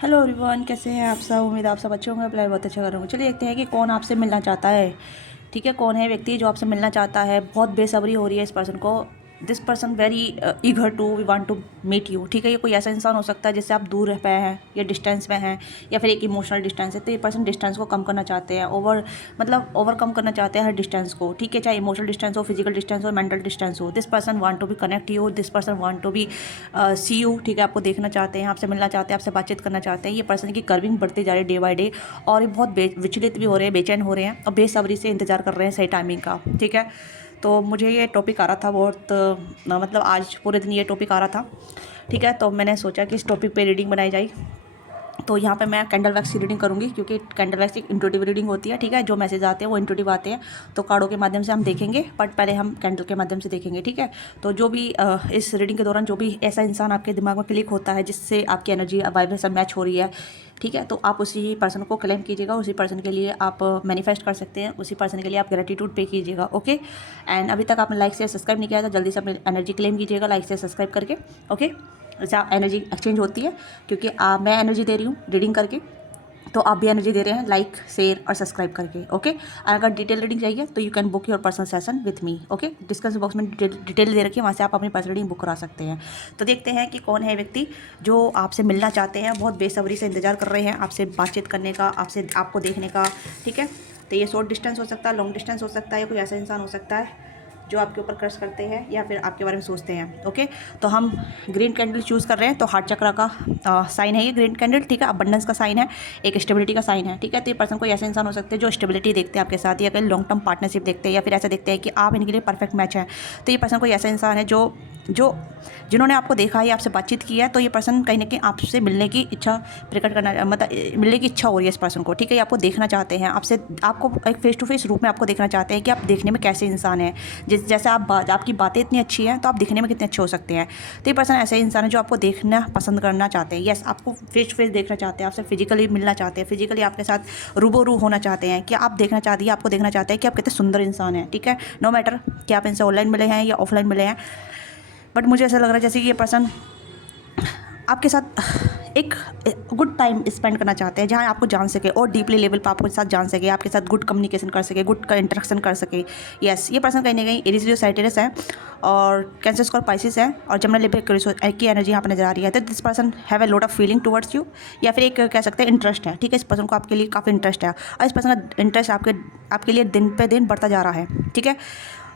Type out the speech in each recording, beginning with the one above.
Hello everyone, कैसे हैं आप सब। उम्मीद है आप सब अच्छे होंगे। अप्लाई बहुत अच्छा करूँगा। चलिए देखते हैं कि कौन आपसे मिलना चाहता है। ठीक है, कौन है व्यक्ति जो आपसे मिलना चाहता है। बहुत बेसब्री हो रही है इस पर्सन को। This person very eager to we want to meet you. ठीक है, ये कोई ऐसा इंसान हो सकता है जिससे आप दूर रह पाए हैं या डिस्टेंस में हैं या फिर एक इमोशनल डिस्टेंस है। तो ये पर्सन डिस्टेंस को कम करना चाहते हैं, ओवरकम करना चाहते हैं हर डिस्टेंस को। ठीक है, चाहे इमोशनल डिस्टेंस हो, फिजिकल डिस्टेंस हो, मेंटल डिस्टेंस हो। This person want to be connect you, this person want to be see you. ठीक है, आपको देखना चाहते हैं, आपसे मिलना चाहते हैं, आपसे बातचीत करना चाहते हैं। ये पर्सन की कर्विंग बढ़ती जा रही है डे बाय डे, और ये बहुत विचलित भी हो रहे हैं, बेचैन हो रहे हैं और बेसब्री से इंतजार कर रहे हैं सही टाइमिंग का। ठीक है, तो मुझे ये टॉपिक आ रहा था बहुत मतलब आज पूरे दिन ये टॉपिक आ रहा था। ठीक है, तो मैंने सोचा कि इस टॉपिक पे रीडिंग बनाई जाए। तो यहाँ पे मैं कैंडल वैक्स की रीडिंग करूँगी, क्योंकि कैंडल वैक्स एक इंट्यूटिव रीडिंग होती है। ठीक है, जो मैसेज आते हैं वो इंट्यूटिव आते हैं। तो कार्डों के माध्यम से हम देखेंगे, बट पहले हम कैंडल के माध्यम से देखेंगे। ठीक है, तो जो भी इस रीडिंग के दौरान जो भी ऐसा इंसान आपके दिमाग में क्लिक होता है जिससे आपकी एनर्जी वाइब्रेशन मैच हो रही है, ठीक है, तो आप उसी पर्सन को क्लेम कीजिएगा। उसी पर्सन के लिए आप मैनिफेस्ट कर सकते हैं। उसी पर्सन के लिए आप ग्रेटिट्यूड पे कीजिएगा। ओके, एंड अभी तक आपने लाइक से सब्सक्राइब नहीं किया था, जल्दी से अपनी एनर्जी क्लेम कीजिएगा लाइक से सब्सक्राइब करके। ओके, जैसे एनर्जी एक्सचेंज होती है, क्योंकि मैं एनर्जी दे रही हूँ रीडिंग करके, तो आप भी एनर्जी दे रहे हैं लाइक शेयर और सब्सक्राइब करके। ओके, और अगर डिटेल रीडिंग चाहिए तो you can book your personal session with me. Okay, description box में डिटेल दे रखी है, वहाँ से आप अपनी पर्सनल रीडिंग बुक करा सकते हैं। तो देखते हैं कि कौन है व्यक्ति जो आपसे मिलना चाहते हैं, बहुत बेसब्री से इंतजार कर रहे हैं आपसे बातचीत करने का, आपको देखने का। ठीक है, तो ये शॉर्ट डिस्टेंस हो सकता है, लॉन्ग डिस्टेंस हो सकता है, या कोई ऐसा इंसान हो सकता है जो आपके ऊपर क्रश करते हैं या फिर आपके बारे में सोचते हैं। ओके, तो हम ग्रीन कैंडल चूज़ कर रहे हैं। तो हार्ट चक्रा का साइन है ये ग्रीन कैंडल। ठीक है, अबंडेंस का साइन है, एक स्टेबिलिटी का साइन है। ठीक है, तो ये पर्सन कोई ऐसे इंसान हो सकते हैं जो स्टेबिलिटी देखते हैं आपके साथ, या कहीं लॉन्ग टर्म पार्टनरशिप देखते हैं, या फिर ऐसा देखते हैं कि आप इनके लिए परफेक्ट मैच है। तो ये पर्सन कोई ऐसा इंसान है जो जो जिन्होंने आपको देखा है, आपसे बातचीत की है, तो ये पर्सन कहीं ना कहीं आपसे मिलने की इच्छा प्रकट करना, मतलब मिलने की इच्छा हो रही है इस पर्सन को। ठीक है, ये आपको देखना चाहते हैं, आपको एक फेस टू फेस रूप में आपको देखना चाहते हैं कि आप देखने में कैसे इंसान हैं। जैसे आपकी बातें इतनी अच्छी हैं तो आप दिखने में कितने अच्छे हो सकते हैं। तो ये पर्सन ऐसे इंसान है जो आपको देखना पसंद करना चाहते हैं। यस, आपको फेस टू फेस देखना चाहते हैं, आपसे फिजिकली मिलना चाहते हैं, फिजिकली आपके साथ रूबरू होना चाहते हैं, कि आप देखना चाहती है, आपको देखना चाहते हैं कि आप कितने सुंदर इंसान हैं। ठीक है, नो मैटर कि आप इनसे ऑनलाइन मिले हैं या ऑफलाइन मिले हैं, बट मुझे ऐसा लग रहा है जैसे कि ये पर्सन आपके साथ एक गुड टाइम स्पेंड करना चाहते हैं, जहाँ आपको जान सके और डीपली लेवल पर आपके साथ जान सके, आपके साथ गुड कम्युनिकेशन कर सके, गुड इंटरेक्शन कर सके। यस, ये पर्सन कहीं ना कहीं एरीज साइटेरस है और कैंसर स्क्वायर पाइसिस है और जमना लिप की एनर्जी यहाँ पर नजर आ रही है। तो this person have a lot of feeling towards you, या फिर एक कह सकते हैं इंटरेस्ट है। ठीक है, इस पर्सन को आपके लिए काफ़ी इंटरेस्ट है, और इस पर्सन का इंटरेस्ट आपके लिए दिन पे दिन बढ़ता जा रहा है। ठीक है,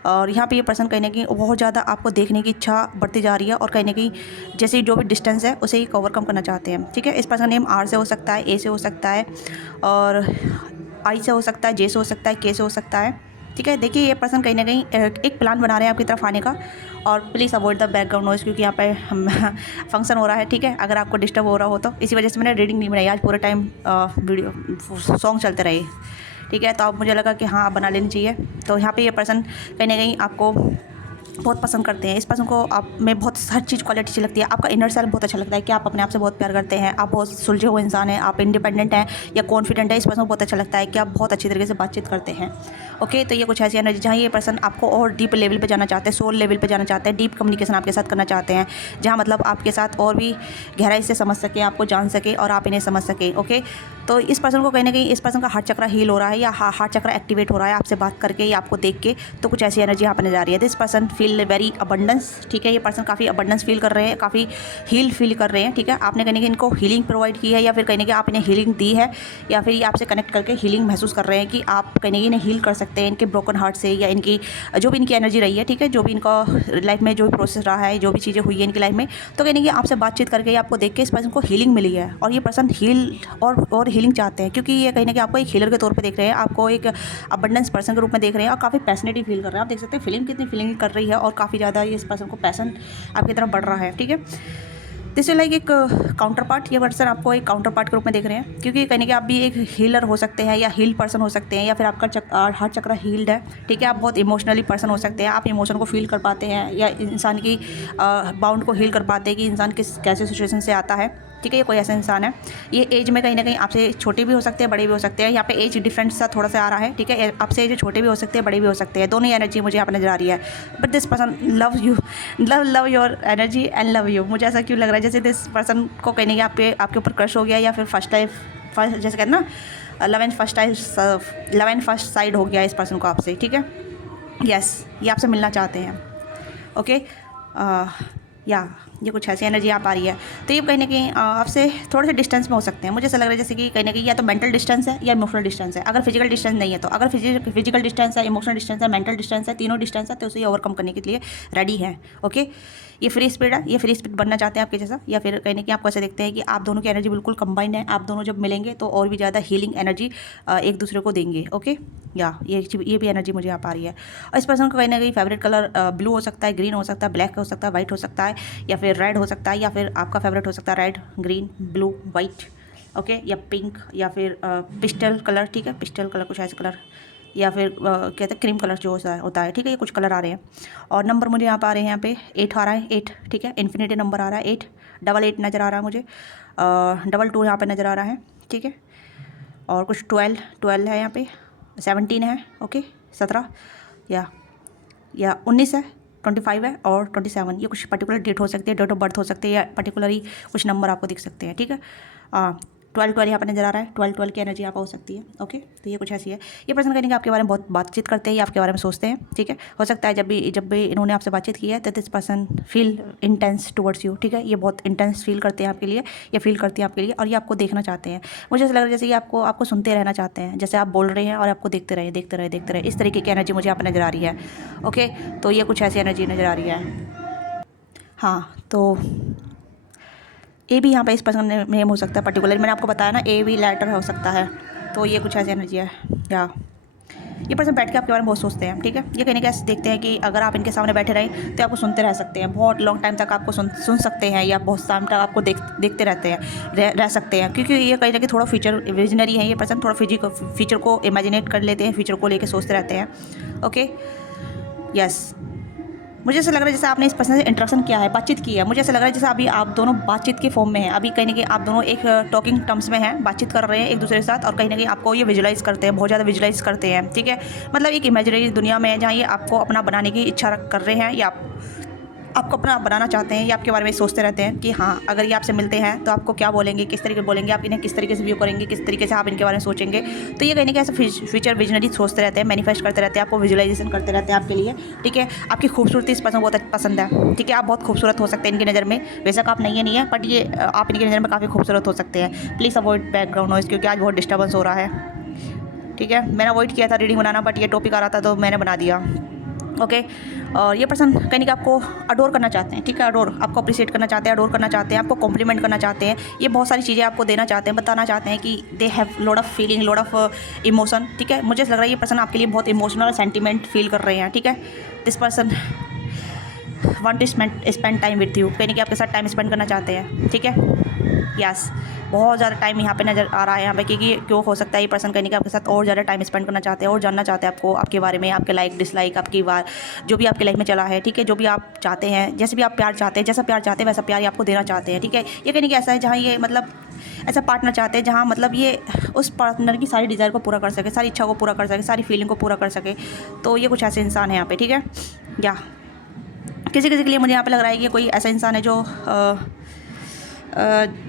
और यहाँ पे ये पर्सन कहीं ना कहीं बहुत ज़्यादा आपको देखने की इच्छा बढ़ती जा रही है, और कहीं ना कहीं जैसे जो भी डिस्टेंस है उसे ही ओवरकम करना चाहते हैं। ठीक है, इस पर्सन नेम आर से हो सकता है, ए से हो सकता है, और आई से हो सकता है, जे से हो सकता है, के से हो सकता है। ठीक है, देखिए ये पर्सन कहीं ना कहीं एक प्लान बना रहे हैं आपकी तरफ आने का, और please avoid the background noise, क्योंकि यहाँ पे हम फंक्शन हो रहा है। ठीक है, अगर आपको डिस्टर्ब हो रहा हो तो इसी वजह से मैंने रीडिंग नहीं बनाई आज, पूरे टाइम वीडियो सॉन्ग चलते रहे। ठीक है, तो अब मुझे लगा कि हाँ, आप बना लेनी चाहिए। तो यहाँ पे ये पर्सन कहीं ना कहीं आपको बहुत पसंद करते हैं। इस पर्सन को आप में बहुत हर चीज़ क्वालिटी अच्छी लगती है, आपका इनर सेल्फ बहुत अच्छा लगता है कि आप अपने आप से बहुत प्यार करते हैं, आप बहुत सुलझे हुए इंसान हैं, आप इंडिपेंडेंट हैं या कॉन्फिडेंट है। इस पर्सन को बहुत अच्छा लगता है कि आप बहुत अच्छी तरीके से बातचीत करते हैं। ओके, तो ये कुछ ऐसी एनर्जी जहाँ ये पर्सन आपको और डीप लेवल पे जाना चाहते हैं, सोल लेवल पे जाना चाहते हैं, डीप कम्युनिकेशन आपके साथ करना चाहते हैं, जहाँ मतलब आपके साथ और भी गहराई से समझ सके, आपको जान सके और आप इन्हें समझ सके। ओके, तो इस पर्सन को कहीं ना कहीं इस पर्सन का हार्ट चक्र हील हो रहा है, या हार्ट चक्र एक्टिवेट हो रहा है आपसे बात करके या आपको देख के। तो कुछ ऐसी एनर्जी यहाँ पर नजर आ रही है। This person feel very abundance. ठीक है, ये पर्सन काफ़ी अबंडेंस फील कर रहे हैं, काफ़ी हील फील कर रहे हैं। ठीक है, आपने कहीं ना कहीं इनको हीलिंग प्रोवाइड की है, या फिर कहीं ना कहीं आप इन्हें हीलिंग दी है, या फिर ये आपसे कनेक्ट करके हीलिंग महसूस कर रहे हैं कि आप कहीं ना कहीं इन्हें हील कर सकते हैं इनके ब्रोकन हार्ट से, या इनकी जो भी इनकी एनर्जी रही है। ठीक है, जो भी इनका लाइफ में जो भी प्रोसेस रहा है, जो भी चीज़ें हुई है इनकी लाइफ में, तो कहीं ना कहीं आपसे बातचीत करके या आपको देख के इस पर्सन को हीलिंग मिली है, और ये पर्सन हील और हीलिंग चाहते हैं, क्योंकि ये कहीं ना कहीं आपको एक हीलर के तौर पे देख रहे हैं, आपको एक अबंडेंस पर्सन के रूप में देख रहे हैं, और काफ़ी पैशनेट फील कर रहे हैं। आप देख सकते हैं फीलिंग कितनी फीलिंग कर रही है, और काफ़ी ज़्यादा ये इस पर्सन को पैसन आपकी तरफ बढ़ रहा है। ठीक है, दिस इज लाइक एक काउंटर पार्ट। ये पर्सन आपको एक काउंटर पार्ट के रूप में देख रहे हैं, क्योंकि कहीं ना कहीं आप भी एक हीलर हो सकते हैं, या हील पर्सन हो सकते हैं, या फिर आपका हार्ट चक्र हील्ड है। ठीक है, आप बहुत इमोशनली पर्सन हो सकते हैं, आप इमोशन को फील कर पाते हैं, या इंसान की बाउंड को हील कर पाते हैं कि इंसान किस कैसे सिचुएशन से आता है। ठीक है। ये कोई ऐसा इंसान है, ये एज में कहीं ना कहीं आपसे छोटे भी हो सकते हैं, बड़े भी हो सकते हैं। यहाँ पे एज डिफरेंस सा थोड़ा सा आ रहा है, ठीक है। आपसे जो छोटे भी हो सकते हैं, बड़े भी हो सकते हैं, दोनों ही एनर्जी मुझे यहाँ पर नजर आ रही है। But this person love you, love your energy and love you. मुझे ऐसा क्यों लग रहा है जैसे दिस पर्सन को कहीं ना कहीं आपके ऊपर क्रश हो गया, या फिर फर्स्ट जैसे कहते हैं ना लव एंड फर्स्ट साइड हो गया इस पर्सन को आपसे, ठीक है। यस, ये आपसे मिलना चाहते हैं, ओके। या ये कुछ ऐसी एनर्जी आप आ रही है। तो ये कहीं ना कहीं आपसे थोड़े से डिस्टेंस में हो सकते हैं। मुझे ऐसा लग रहा है जैसे कि कहीं ना कहीं या तो मेंटल डिस्टेंस है या इमोशनल डिस्टेंस है। अगर फिजिकल डिस्टेंस नहीं है तो, अगर फिजिकल डिस्टेंस है, इमोशनल डिस्टेंस है, मेंटल डिस्टेंस है, तीनों डिस्टेंस है, तो उसे ओवरकम करने के लिए रेडी है, ओके। ये फ्री स्पिरिट है, ये फ्री स्पिरिट बनना चाहते हैं आपके जैसा, या फिर कहीं ना कहीं आपको ऐसे देखते हैं कि आप दोनों की एनर्जी बिल्कुल कंबाइंड है। आप दोनों जब मिलेंगे तो और भी ज़्यादा हीलिंग एनर्जी एक दूसरे को देंगे, ओके। या ये भी एनर्जी मुझे यहाँ आ रही है। और इस पर्सन का कहीं ना कहीं फेवरेट कलर ब्लू हो सकता है, ग्रीन हो सकता है, ब्लैक हो सकता है, वाइट हो सकता है, या फिर रेड हो सकता है, या फिर आपका फेवरेट हो सकता है red, green, blue, white, okay, या पिंक, या फिर पिस्टल कलर, ठीक है। पिस्टल कलर कुछ ऐसे कलर, या फिर कहते हैं क्रीम कलर जो होता है, ठीक है। ये कुछ कलर आ रहे हैं। और नंबर मुझे यहाँ पर आ रहे हैं, यहाँ पे 8 आ रहा है, 8, ठीक है। इन्फिनिटी नंबर आ रहा है 8, 88 नज़र आ रहा है मुझे, 22 यहाँ पे नज़र आ रहा है, ठीक है। और कुछ 12 है यहाँ पे, 17 है, ओके, 17, या 19 है, 25 है, और 27। ये कुछ पर्टिकुलर डेट हो सकती है, डेट ऑफ बर्थ हो सकती है, या पर्टिकुलरली कुछ नंबर आपको दिख सकते हैं, ठीक है। 12 यहाँ पर नज़र आ रहा है, 12 की एनर्जी यहाँ पर हो सकती है, ओके। तो ये कुछ ऐसी है। ये पर्सन कहीं आपके बारे में बहुत बातचीत करते हैं, या आपके बारे में सोचते हैं, ठीक है। हो सकता है जब भी इन्होंने आपसे बातचीत की है तो this person feel intense towards you, ठीक है। ये बहुत इंटेंस फील करते हैं आपके लिए, या फील करती हैं आपके लिए, और ये आपको देखना चाहते हैं। मुझे ऐसा लग रहा है जैसे कि आपको सुनते रहना चाहते हैं, जैसे आप बोल रहे हैं और आपको देखते रहे। इस तरीके की एनर्जी मुझे यहाँ पर नज़र आ रही है, ओके। तो ये कुछ ऐसी एनर्जी नज़र आ रही है। हाँ, तो ए भी यहाँ पे इस पर्सन नेम हो सकता है पर्टिकुलर, मैंने आपको बताया ना, ए भी लेटर हो सकता है। तो ये कुछ ऐसी एनर्जी है। या ये पर्सन बैठ के आपके बारे में बहुत सोचते हैं, ठीक है। ये कहीं ना कहीं देखते हैं कि अगर आप इनके सामने बैठे रहें तो आपको सुनते रह सकते हैं, बहुत लॉन्ग टाइम तक आपको सुन सकते हैं, या बहुत टाइम तक आपको देखते रहते हैं, रह सकते हैं। क्योंकि ये कहीं ना कहीं थोड़ा फ्यूचर विजनरी है। ये पर्सन थोड़ा फ्यूचर को इमेजिनेट कर लेते हैं, फ्यूचर को लेकर सोचते रहते हैं, ओके। यस, मुझे ऐसा लग रहा है जैसे आपने इस पर्सन से इंटरेक्शन किया है, बातचीत की है। मुझे ऐसा लग रहा है जैसे अभी आप दोनों बातचीत के फॉर्म में हैं। अभी कहीं ना कहीं आप दोनों एक टॉकिंग टर्म्स में हैं, बातचीत कर रहे हैं एक दूसरे के साथ, और कहीं ना कहीं आपको ये विजुलाइज करते हैं, बहुत ज़्यादा विजुलाइज करते हैं, ठीक है। मतलब एक इमेजिनरी दुनिया में है जहाँ ये आपको अपना बनाने की इच्छा कर रहे हैं, या आपको अपना बनाना चाहते हैं, या आपके बारे में सोचते रहते हैं कि हाँ, अगर ये आपसे मिलते हैं तो आपको क्या बोलेंगे, किस तरीके बोलेंगे, आप इन्हें किस तरीके से व्यू करेंगे, किस तरीके से आप इनके बारे में सोचेंगे। तो ये कहीं ना कहीं ऐसा फ्यूचर विजनरी सोचते रहते हैं, मैनिफेस्ट करते रहते हैं, आपको विजुलाइजेशन करते रहते हैं आपके लिए, ठीक है। आपकी खूबसूरती इस पर्सन को बहुत पसंद है, ठीक है। आप बहुत खूबसूरत हो सकते हैं इनकी नज़र में, बेशक आप नहीं है, बट ये आप इनकी नज़र में काफ़ी खूबसूरत हो सकते हैं। प्लीज़ अवॉइड बैकग्राउंड नॉइज़, क्योंकि आज बहुत डिस्टर्बेंस हो रहा है, ठीक है। मैंने अवॉइड किया था रीडिंग बनाना, बट ये टॉपिक आ रहा था तो मैंने बना दिया, ओके। और ये पर्सन कहीं ना आपको अडोर करना चाहते हैं, ठीक है। अडोर, आपको अप्रिशिएट करना चाहते हैं, अडोर करना चाहते हैं, आपको कॉम्प्लीमेंट करना चाहते हैं। ये बहुत सारी चीज़ें आपको देना चाहते हैं, बताना चाहते हैं कि they have lot of feeling, lot of emotion, ठीक है। मुझे लग रहा है ये पर्सन आपके लिए बहुत इमोशनल और सेंटीमेंट फील कर रहे हैं, ठीक है। This person want to spend time with you, कहीं ना आपके साथ टाइम स्पेंड करना चाहते हैं, ठीक है। यस, बहुत ज़्यादा टाइम यहाँ पे नज़र आ रहा है यहाँ पे, क्योंकि क्यों हो सकता है ये पर्सन कहीं आपके साथ और ज़्यादा टाइम स्पेंड करना चाहते हैं, और जानना चाहते हैं आपको, आपके बारे में, आपके लाइक डिसलाइक, आपकी बात जो भी आपकी लाइफ में चला है, ठीक है। जो भी आप चाहते हैं, जैसे भी आप प्यार चाहते हैं, जैसा प्यार चाहते हैं वैसा प्यार ये आपको देना चाहते हैं, ठीक है। ये कहीं ऐसा है जहाँ ये मतलब ऐसा पार्टनर चाहते हैं जहाँ मतलब ये उस पार्टनर की सारी डिज़ायर को पूरा कर सके, सारी इच्छा को पूरा कर सके, सारी फीलिंग को पूरा कर सके। तो ये कुछ ऐसे इंसान है यहाँ पे, ठीक है। या किसी के लिए मुझे यहाँ पे लग रहा है कि कोई ऐसा इंसान है जो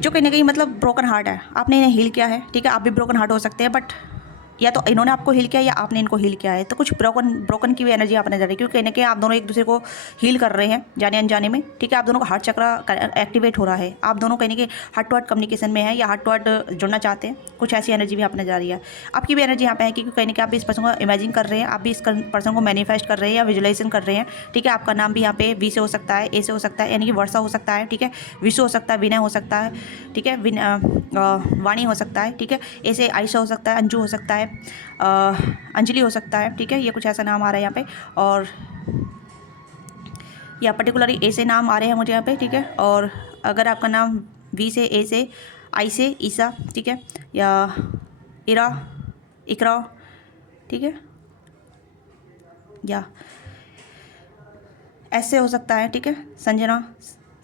कहीं ना कहीं मतलब ब्रोकन हार्ट है। आपने इन्हें हील किया है, ठीक है। आप भी ब्रोकन हार्ट हो सकते हैं, बट या तो इन्होंने आपको हील किया या आपने इनको हील किया है। तो कुछ ब्रोकन की भी एनर्जी आप नजर आ रही है, क्योंकि कहीं ना कहीं आप दोनों एक दूसरे को हील कर रहे हैं जाने अनजाने में, ठीक है। आप दोनों का हार्ट चक्र एक्टिवेट हो रहा है, आप दोनों कहीं ना कहीं हार्ट टू हार्ट कम्युनिकेशन में है, या हार्ट टू हार्ट जुड़ना चाहते हैं। कुछ ऐसी एनर्जी भी आप नजर आ रही है। आपकी भी एनर्जी यहाँ पे है, क्योंकि कहीं ना कहीं आप भी इस पर्सन को इमेजिन कर रहे हैं, आप भी इस पर्सन को मैनिफेस्ट कर रहे हैं या विजुलाइजेशन कर रहे हैं, ठीक है। आपका नाम भी यहाँ पे वी से हो सकता है, ए से हो सकता है, यानी कि वर्षा हो सकता है, ठीक है। विशु हो सकता है, विनय हो सकता है, ठीक है। वाणी हो सकता है, ठीक है। ए से आयशा हो सकता है, अंजू हो सकता है, अंजलि हो सकता है, ठीक है। ये कुछ ऐसा नाम आ रहा है यहाँ पे, और या पर्टिकुलरली ए से नाम आ रहे हैं मुझे यहाँ पे, ठीक है। और अगर आपका नाम वी से, ए से, आई से ईसा, ठीक है, या इरा, इकरा, ठीक है, या ऐसे हो सकता है, ठीक है। संजना,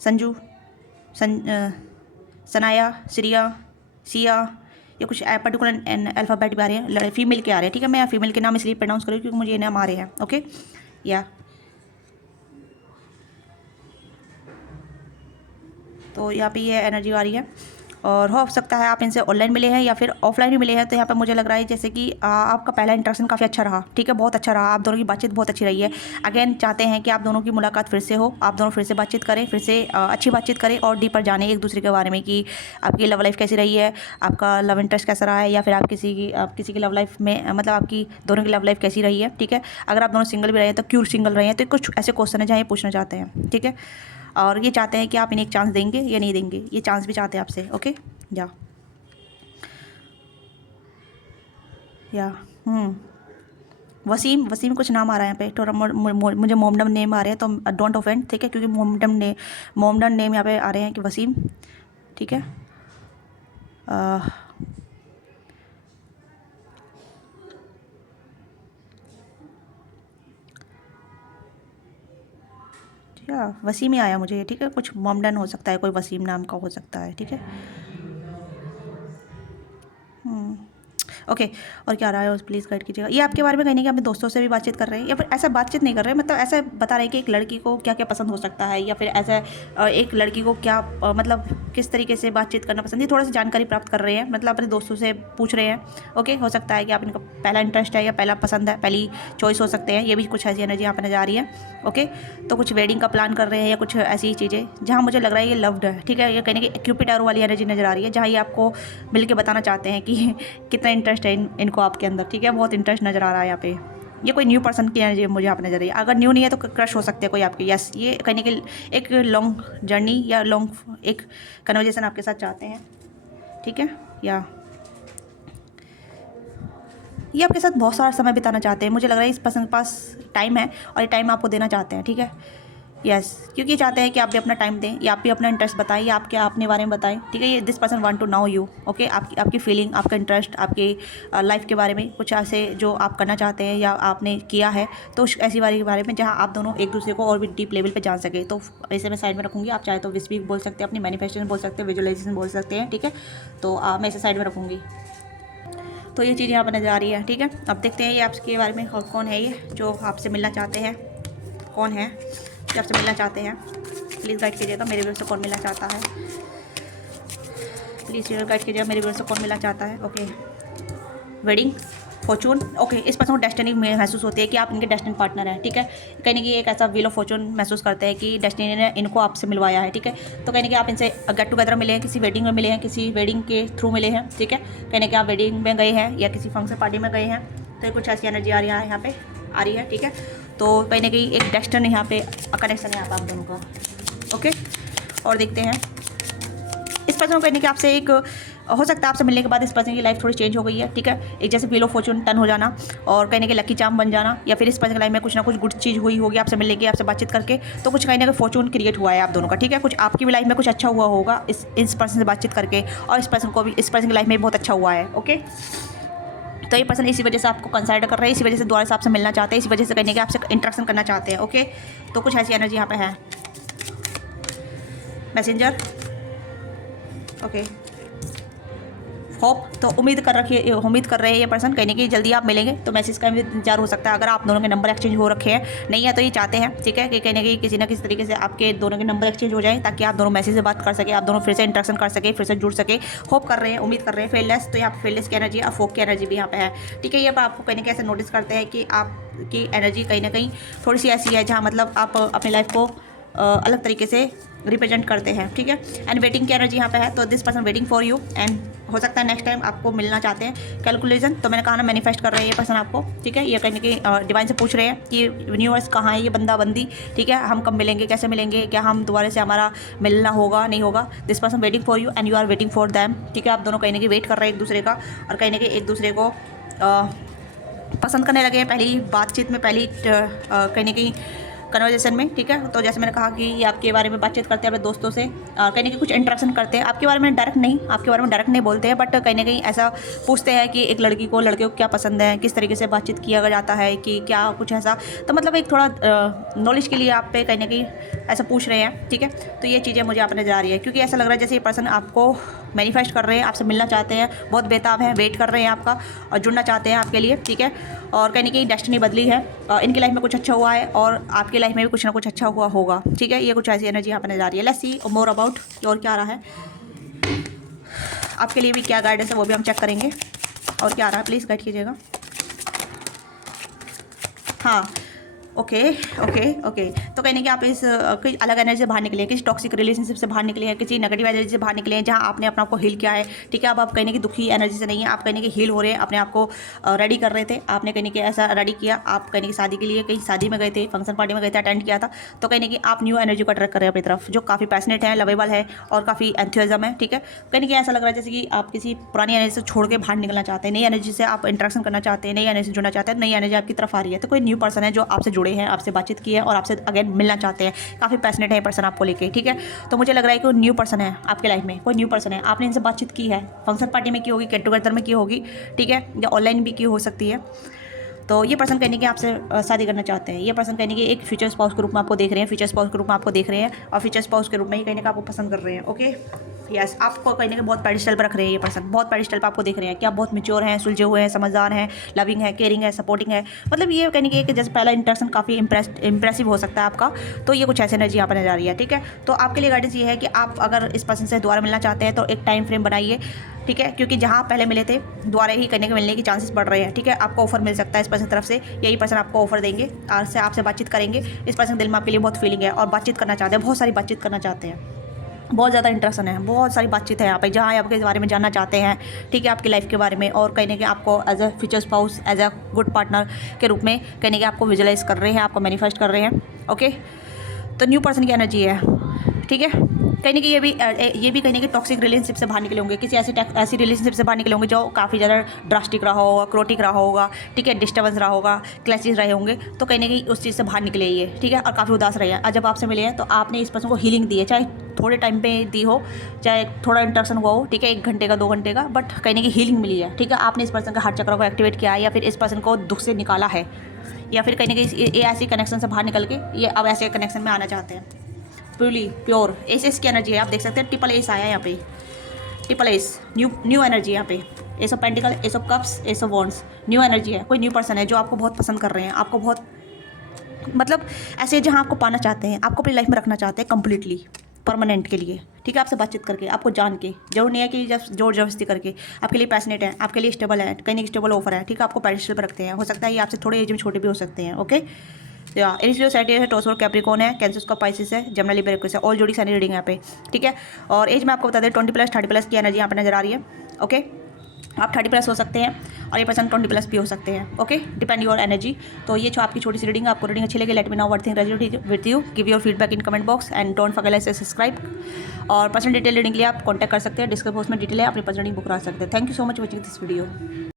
संजू, सनाया, श्रिया, सिया, ये कुछ पर्टिकुलर अल्फ़ाबेट भी आ रहे हैं, फीमेल के आ रहे हैं, ठीक है। मैं फीमेल के नाम इसलिए प्रोनाउंस करूँ क्योंकि मुझे ये नाम आ रहे हैं, ओके। या तो यहाँ पे ये एनर्जी आ रही है, और हो सकता है आप इनसे ऑनलाइन मिले हैं या फिर ऑफलाइन भी मिले हैं। तो यहाँ पे मुझे लग रहा है जैसे कि आपका पहला इंटरेक्शन काफ़ी अच्छा रहा, ठीक है, बहुत अच्छा रहा, आप दोनों की बातचीत बहुत अच्छी रही है। अगेन चाहते हैं कि आप दोनों की मुलाकात फिर से हो, आप दोनों फिर से बातचीत करें, फिर से अच्छी बातचीत करें और डीपर जाने एक दूसरे के बारे में कि आपकी लव लाइफ कैसी रही है, आपका लव इंटरेस्ट कैसा रहा है, या फिर आप किसी की लव लाइफ में मतलब आपकी दोनों की लव लाइफ कैसी रही है, ठीक है। अगर आप दोनों सिंगल भी रहे हैं तो क्यों सिंगल रहे हैं, तो कुछ ऐसे क्वेश्चन है जहाँ ये पूछना चाहते हैं, ठीक है। और ये चाहते हैं कि आप इन्हें एक चांस देंगे या नहीं देंगे, ये चांस भी चाहते हैं आपसे, ओके। या वसीम, वसीम कुछ नाम आ रहा है यहाँ पे, थोड़ा मुझे मोमडन नेम आ रहे हैं, तो डोंट ऑफेंड, ठीक है, क्योंकि मोमडन नेम यहाँ पे आ रहे हैं कि वसीम, ठीक है। या वसीम ही आया मुझे, ठीक है, कुछ मोमडन हो सकता है, कोई वसीम नाम का हो सकता है, ठीक है। ओके। और क्या रहा है उस, प्लीज़ गाइड कीजिएगा। ये आपके बारे में कहने कि अपने दोस्तों से भी बातचीत कर रहे हैं, या फिर ऐसा बातचीत नहीं कर रहे हैं, मतलब ऐसा बता रहे हैं कि एक लड़की को क्या क्या पसंद हो सकता है, या फिर ऐसा एक लड़की को क्या मतलब किस तरीके से बातचीत करना पसंद है, थोड़ी सी जानकारी प्राप्त कर रहे हैं, मतलब अपने दोस्तों से पूछ रहे हैं, ओके। हो सकता है कि आप इनका पहला इंटरेस्ट है या पहला पसंद है, पहली चॉइस हो सकते हैं, ये भी कुछ ऐसी एनर्जी यहाँ पर नजर आ रही है, ओके। तो कुछ वेडिंग का प्लान कर रहे हैं या कुछ ऐसी चीज़ें जहाँ मुझे लग रहा है ये लव्ड है, ठीक है। ये कहने की क्यूपिड एरो वाली एनर्जी नजर आ रही है, जहाँ ये आपको मिल के बताना चाहते हैं कि कितना इंटरेस्ट है इनको आपके अंदर, ठीक है, बहुत इंटरेस्ट नज़र आ रहा है यहाँ पे। ये कोई न्यू पर्सन की एनर्जी मुझे यहाँ पे नजर आ रही है, अगर न्यू नहीं है तो क्रश हो सकते हैं कोई आपके, यस। ये कहने के एक लॉन्ग जर्नी या लॉन्ग एक कन्वर्जेशन आपके साथ चाहते हैं, ठीक है। या ये आपके साथ बहुत सारा समय बिताना चाहते हैं, मुझे लग रहा है इस पर्सन के पास टाइम है और ये टाइम आपको देना चाहते हैं, ठीक है, यस। क्योंकि चाहते हैं कि आप भी अपना टाइम दें, या आप भी अपना इंटरेस्ट बताएं, या आपके अपने बारे में बताएं, ठीक है। ये this person want to know you, okay. आपकी फीलिंग, आपका इंटरेस्ट, आपकी लाइफ के बारे में कुछ ऐसे जो आप करना चाहते हैं या आपने किया है, तो ऐसी वाली के बारे में जहाँ आप दोनों एक दूसरे को और भी डीप लेवल पे जान सके। तो ऐसे मैं साइड में रखूँगी, आप चाहे तो विश भी बोल सकते हैं, अपनी मैनिफेस्टेशन बोल सकते हैं, विजुअलाइजेशन बोल सकते हैं, ठीक है। तो मैं इसे साइड में रखूँगी। तो ये चीज़ यहाँ पर नज़र आ रही है, ठीक है। अब देखते हैं ये आपके बारे में, और कौन है ये जो आपसे मिलना चाहते हैं, कौन है जो आपसे मिलना चाहते हैं। प्लीज़ गाइड कीजिएगा मेरे व्यूअर्स से कौन मिलना चाहता है, प्लीज़ गाइड कीजिएगा मेरे व्यूअर्स से कौन मिलना चाहता है, ओके। Wedding, Fortune, okay. इस पर्सन को डेस्टिनी महसूस होती है कि आप इनके डेस्टिनी पार्टनर हैं, ठीक है। कहने की एक ऐसा व्हील ऑफ फॉर्चून महसूस करते हैं कि डेस्टिनी ने इनको आपसे मिलवाया है, ठीक है। तो कहने कि आप इनसे गेट टुगेदर मिले हैं, किसी वेडिंग में मिले हैं, किसी वेडिंग के थ्रू मिले हैं, ठीक है। कहने कि आप वेडिंग में गए हैं या किसी फंक्शन पार्टी में गए हैं, तो ये कुछ ऐसी एनर्जी आ रही है यहाँ पे, आ रही है, ठीक है। तो कहने की एक डेस्टिनी यहाँ पे कनेक्शन है आप दोनों का, ओके। और देखते हैं इस पर्सन को कहने कि आपसे एक हो सकता है आपसे मिलने के बाद इस पर्सन की लाइफ थोड़ी चेंज हो गई है, ठीक है। एक जैसे व्हील ऑफ फॉर्चून टर्न हो जाना, और कहने के लकी चार्म बन जाना, या फिर इस पर्सन की लाइफ में कुछ ना कुछ गुड चीज़ हुई होगी आपसे मिलने की, आपसे बातचीत करके, तो कुछ कहीं ना कहीं फॉर्चून क्रिएट हुआ है आप दोनों का, ठीक है। कुछ आपकी भी लाइफ में कुछ अच्छा हुआ होगा इस पर्सन से बातचीत करके, और इस पर्सन को भी, इस पर्सन की लाइफ में बहुत अच्छा हुआ है, ओके। तो ये पर्सन इसी वजह से आपको कंसिडर कर रहे हैं, इसी वजह से दोबारा से आपसे मिलना चाहते हैं, इसी वजह से कहने के आपसे इंटरेक्शन करना चाहते हैं, ओके। तो कुछ ऐसी एनर्जी यहाँ पे है। Messenger, okay. होप, तो उम्मीद कर रहे हैं ये पर्सन कहने की जल्दी आप मिलेंगे, तो मैसेज का भी इंतजार हो सकता है। अगर आप दोनों के नंबर एक्सचेंज हो रखे हैं, नहीं है तो ये चाहते हैं, ठीक है, कि कहने की किसी ना किसी तरीके से आपके दोनों के नंबर एक्सचेंज हो जाए, ताकि आप दोनों मैसेज से बात कर सके, आप दोनों फिर से इंटरेक्शन कर सके, फिर से जुड़ सके। होप कर रहे हैं, उम्मीद कर रहे हैं। फेयरलेस, तो यहाँ पर फेयरलेस की एनर्जी और फोक की एनर्जी भी यहाँ पे है, ठीक है। ये आपको कहने के ऐसे नोटिस करते हैं कि आपकी एनर्जी कहीं ना कहीं थोड़ी सी ऐसी है जहाँ मतलब आप अपनी लाइफ को अलग तरीके से रिप्रेजेंट करते हैं, ठीक है। एंड वेटिंग की एनर्जी यहाँ पे है, तो this person waiting for you, and हो सकता है नेक्स्ट टाइम आपको मिलना चाहते हैं। कैलकुलेशन, तो मैंने कहा ना मैनिफेस्ट कर रहे हैं ये पर्सन आपको, ठीक है। ये कहने की डिवाइन से पूछ रहे हैं कि यूनिवर्स कहाँ है ये बंदा बंदी, ठीक है, हम कब मिलेंगे, कैसे मिलेंगे, क्या हम दोबारा से हमारा मिलना होगा नहीं होगा। This person waiting for you and you are waiting for them, ठीक है। आप दोनों कहने की वेट कर रहे हैं एक दूसरे का, और कहने के एक दूसरे को पसंद करने लगे हैं। पहली बातचीत में, पहली कहने की कन्वर्जेशन में, ठीक है। तो जैसे मैंने कहा कि ये आपके बारे में बातचीत करते हैं अपने दोस्तों से, कहीं ना कहीं कुछ इंटरेक्शन करते हैं आपके बारे में, डायरेक्ट नहीं, आपके बारे में डायरेक्ट नहीं बोलते हैं, बट कहीं ना कहीं ऐसा पूछते हैं कि एक लड़की को, लड़के को क्या पसंद है, किस तरीके से बातचीत किया जाता है, कि क्या कुछ ऐसा। तो मतलब एक थोड़ा नॉलेज के लिए आप पे कहीं ना कहीं ऐसा पूछ रहे हैं, ठीक है। तो ये चीज़ें मुझे आप नजर आ रही है, क्योंकि ऐसा लग रहा है जैसे ये पर्सन आपको मैनिफेस्ट कर रहे हैं, आपसे मिलना चाहते हैं, बहुत बेताब हैं, वेट कर रहे हैं आपका और जुड़ना चाहते हैं आपके लिए, ठीक है। और कहीं ना कहीं डेस्टिनी बदली है, इनकी लाइफ में कुछ अच्छा हुआ है और आपकी लाइफ में भी कुछ ना कुछ अच्छा हुआ होगा, ठीक है। ये कुछ ऐसी एनर्जी यहाँ पर नजर आ रही है। लेट्स सी मोर अबाउट और क्या आ रहा है आपके लिए भी, क्या गाइडेंस है वो भी हम चेक करेंगे। और क्या आ रहा है प्लीज़ गाइड कीजिएगा। हाँ, ओके ओके ओके। तो कहने कि आप इस कोई अलग एनर्जी से बाहर निकले हैं, किसी टॉक्सिक रिलेशनशिप से बाहर निकले हैं, किसी नेगेटिव एनर्जी से बाहर निकले हैं जहाँ आपने अपने आप को हील किया है, ठीक है। अब आप कहने की दुखी एनर्जी से नहीं है, आप कहने की हील हो रहे हैं, अपने आप को रेडी कर रहे थे, आपने कहने की ऐसा रेडी किया, आप कहने की शादी के लिए कहीं शादी में गए थे, फंक्शन पार्टी में गए थे, अटेंड किया था। तो कहने की आप न्यू एनर्जी को अट्रैक्ट कर रहे हैं अपनी तरफ, जो काफ़ी पैशनेट है, लवेबल है और काफ़ी एंथुसिज्म है, ठीक है। कहने की ऐसा लग रहा है जैसे कि आप किसी पुरानी एनर्जी से छोड़ के बाहर निकलना चाहते हैं, नई एनर्जी से आप इंटरेक्शन करना चाहते हैं, नई एनर्जी से जुड़ना चाहते हैं, नई एनर्जी आपकी तरफ आ रही है। तो कोई न्यू पर्सन है जो आपसे जुड़े हैं, आपसे बातचीत की है और आपसे अगेन मिलना चाहते हैं, काफ़ी पैशनेट है ये पर्सन आपको लेके, ठीक है। तो मुझे लग रहा है कि कोई न्यू पर्सन है आपके लाइफ में, कोई न्यू पर्सन है, आपने इनसे बातचीत की है, फंक्शन पार्टी में की होगी, गेट टुगेदर में की होगी, ठीक है, या ऑनलाइन भी की हो सकती है। तो ये पर्सन कहने की आपसे शादी करना चाहते हैं, ये पर्सन कहने की एक फ्यूचर स्पाउस के रूप में आपको देख रहे हैं, फ्यूचर स्पाउस के रूप में आपको देख रहे हैं और फ्यूचर स्पाउस के रूप में ही कहने का आपको पसंद कर रहे हैं, ओके। यस, आपको कहने के बहुत पेडिस्टल पर रख रहे हैं ये पर्सन, बहुत पेडिस्टल पर आपको देख रहे हैं कि आप बहुत मैच्योर हैं, सुलझे हुए हैं, समझदार हैं, लविंग है, केयरिंग है, सपोर्टिंग है। मतलब ये कहने की जैसे पहला इंटरेक्शन काफ़ी इंप्रेसिव हो सकता है आपका। तो ये कुछ ऐसी एनर्जी यहाँ पर नजर आ रही है, ठीक है। तो आपके लिए गाइडेंस ये है कि आप अगर इस पर्सन से दोबारा मिलना चाहते हैं तो एक टाइम फ्रेम बनाइए, ठीक है, क्योंकि जहाँ पहले मिले थे दोबारा ही करने के मिलने की चांसेस बढ़ रहे हैं, ठीक है। आपको ऑफर मिल सकता है इस पर्सन तरफ से, यही पर्सन आपको ऑफर देंगे, आपसे बातचीत करेंगे। इस पर्सन के दिल में आपके लिए बहुत फीलिंग है और बातचीत करना चाहते हैं, बहुत सारी बातचीत करना चाहते हैं, बहुत ज़्यादा इंटरेक्शन है, बहुत सारी बातचीत है यहाँ पे, जहाँ आपके बारे में जानना चाहते हैं, ठीक है, आपकी लाइफ के बारे में, और कहने के आपको as a future spouse, as a good partner के रूप में कहने के आपको विजुलाइज कर रहे हैं, आपको मैनिफेस्ट कर रहे हैं, ओके। तो न्यू पर्सन की एनर्जी है, ठीक है। कहने की ये भी कहने की टॉक्सिक रिलेशनशिप से बाहर निकले होंगे, किसी ऐसी रिलेशनशिप से बाहर निकले होंगे जो काफ़ी ज़्यादा ड्रास्टिक रहा होगा, क्रोटिक रहा होगा, ठीक है, डिस्टर्बेंस रहा होगा, क्लैशेस रहे होंगे। तो कहने की उस चीज़ से बाहर निकले ये, ठीक है, और काफ़ी उदास रहे हैं। और जब आपसे मिले हैं तो आपने इस पर्सन को हीलिंग दी है, चाहे थोड़े टाइम पे दी हो, चाहे थोड़ा इंटरेक्शन हुआ हो, ठीक है, 1 घंटे का 2 घंटे का, बट कहने की हीलिंग मिली है, ठीक है। आपने इस पर्सन का हार्ट चक्र को एक्टिवेट किया है, या फिर इस पर्सन को दुख से निकाला है, या फिर कहने की ये ऐसी कनेक्शन से बाहर निकल के ये अब ऐसे कनेक्शन में आना चाहते हैं। प्योर एस की एनर्जी है, आप देख सकते हैं, ट्रिपल एस आया है यहाँ पे, ट्रिपल एस, न्यू एनर्जी यहाँ पे, S of pentacle, S of cups, S of wands, new energy है। कोई न्यू पर्सन है जो आपको बहुत पसंद कर रहे हैं, आपको बहुत मतलब ऐसे जहाँ आपको पाना चाहते हैं, आपको अपनी लाइफ में रखना चाहते हैं कंप्लीटली परमानेंट के लिए, ठीक है। आपसे बातचीत करके, आपको जान के, जरूर नहीं है कि जब जोर जबरदस्ती करके, आपके लिए पैशनेट है, आपके लिए स्टेबल है, कहीं स्टेबल ऑफर है, ठीक है, आपको पेडिस्टल पर रखते हैं। हो सकता है ये आपसे थोड़े एज में छोटे भी हो सकते हैं, ओके। इनिशियल साइड है, टॉरस कैप्रिकॉर्न है, कैंसर का पाइसिस है, जमना लिबर एक्वेरियस है, ऑल जोड़ी सारी रीडिंग यहाँ पे, ठीक है। और एज में आपको बता दें 20+, 30+ की एनर्जी यहाँ पे नजर आ रही है, ओके। आप 30+ हो सकते हैं और ये पर्सन 20+ भी हो सकते हैं, ओके, डिपेंड योर एनर्जी। तो ये जो आपकी छोटी सी रीडिंग है, आपको रीडिंग अच्छी लगी, let me know what thing resonate with you, give your feedback in comment box and don't forget to subscribe. और पर्सनल डिटेल रीडिंग के लिए आप कॉन्टैक्ट कर सकते हैं, डिस्क्रिप्शन बॉक्स में डिटेल है, अपनी पर्सनल रीडिंग बुक करा सकते हैं। Thank you so much watching this video.